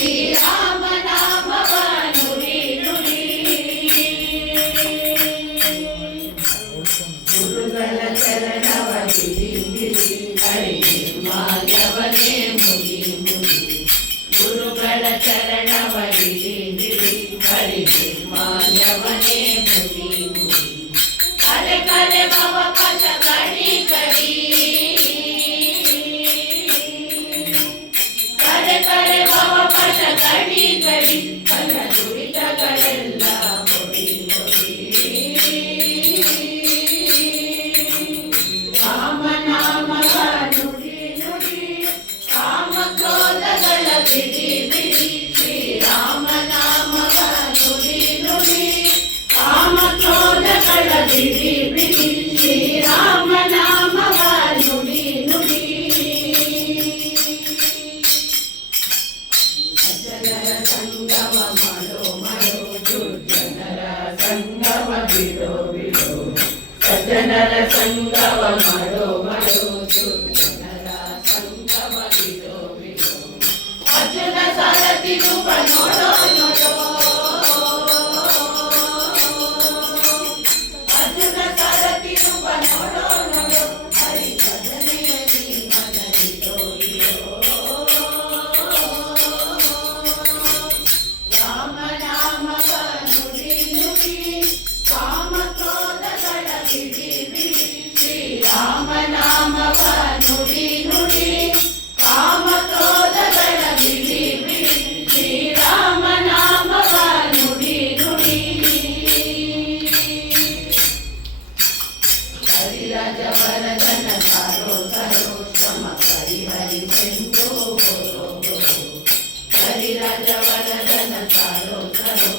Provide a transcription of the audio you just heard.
ಶ್ರೀರಾಮ ನಾಮವ ನುಡಿ ನುಡಿ ಗುರುಗಳ ಚರಣವ ಹಿಡಿ ಹಿಡಿ ಹರಿ ಮಾಯವನೇ ಮುಡಿ ಮುಡಿ ಗುರುಗಳ ಚರಣವ ಹಿಡಿ ಹಿಡಿ ಹರಿ ಮಾಯವನೇ ಮುಡಿ ಮುಡಿ ಕರೆ ಕರೆ ಭವ ಪಶ ಕಡಿ ಕಡಿ ಕರೆ ಕರೆ ಭವ ಪಶ ಕಡಿ ಕಡಿ ಕರ ದುರಿತಗಳೆಲ್ಲ ಮುಡಿ ಮುಡಿ ರಾಮ ನಾಮವ ನುಡಿ ನುಡಿ ಕಾಮ ಕ್ರೋಧಗಳ ಬಿಡಿ ಬಿಡಿ ಶ್ರೀರಾಮ ನಾಮವ ನುಡಿ ನುಡಿ ಕಾಮ ಕ್ರೋಧಗಳ ಬಿಡಿ ಬಿಡಿ ಶ್ರೀರಾಮ ನಾಮವ ನುಡಿ ನುಡಿ ಸಜ್ಜನರ ಸಂಗಮ ಮಾಡೋ ಮಾಡೋ ದುರ್ಜನರ ಸಂಗಮ ಬಿಡೋ ಬಿಡೋ ಸಜ್ಜನರ ಸಂಗಮ ಮಾಡೋ ಮಾಡೋ ದುರ್ಜನರ ಸಂಗಮ ಬಿಡೋ ಬಿಡೋ ಅರ್ಜುನ ಸಾರಥಿ ರೂಪ ನೋಡೋ ನೋಡೋ ಅರ್ಜುನ ಸಾರಥಿ ರೂಪ ನೋಡೋ ನೋಡೋ ಹರಿ ಭಜನೆಯಲ್ಲಿ ಮನರಿಯೋ ರಾಮ ನಾಮವ ನುಡಿ ನುಡಿ ಕಾಮ ಕ್ರೋಧಗಳ ಬಿಡಿ ಬಿಡಿ ಶ್ರೀರಾಮ ನಾಮವ ನುಡಿ ನುಡಿ ಕಾಮ ಕ್ರೋಧಗಳ ಬಿಡಿ ಬಿಡಿ ಶ್ರೀರಾಮ ನಾಮವ ನುಡಿ ನುಡಿ ಹರಿರಾಜ ವರದನ ಸಾರೋ ಸರೋ ಶ್ರಮ ಪರಿಹರಿಸೆಂದು ಹರಿರಾಜ ವರದನ ಸಾರೋ ಸರೋ